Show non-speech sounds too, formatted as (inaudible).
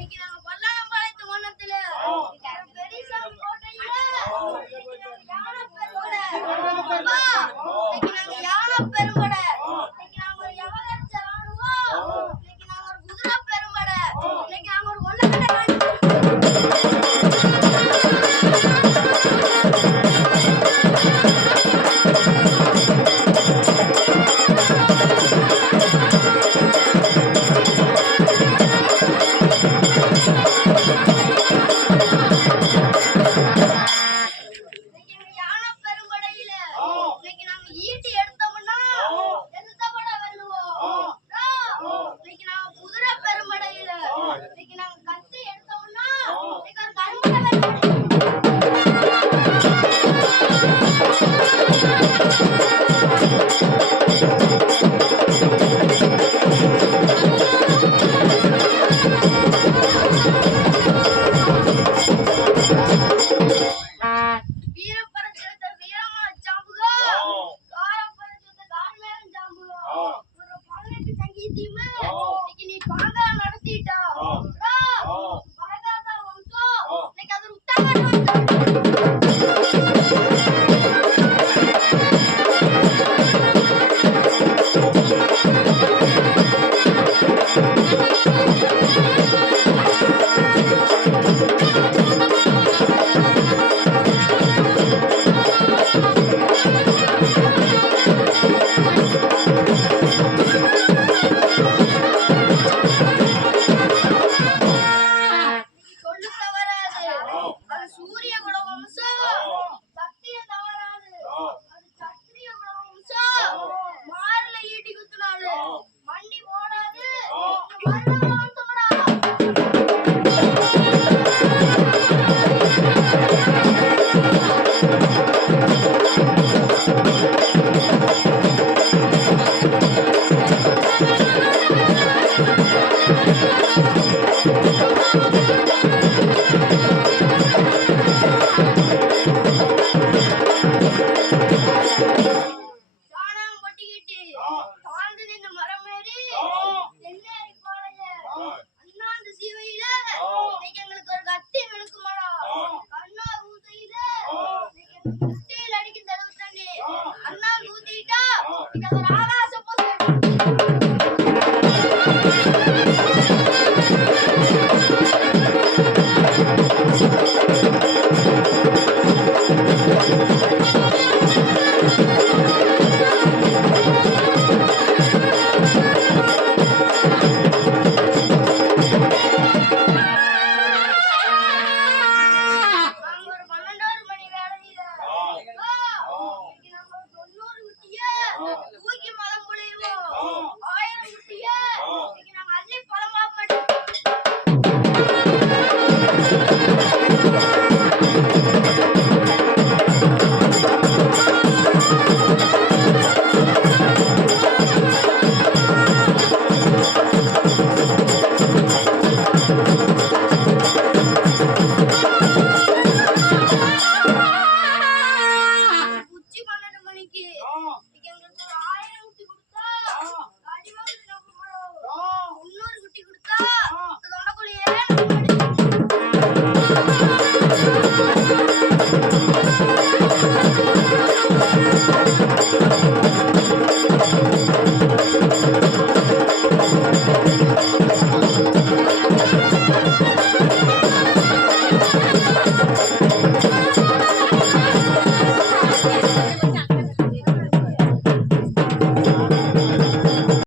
இன்னைக்கு நீ பாங்கா நடத்திட்டா. ہے (laughs) அண்ணா ஊத்திட்டா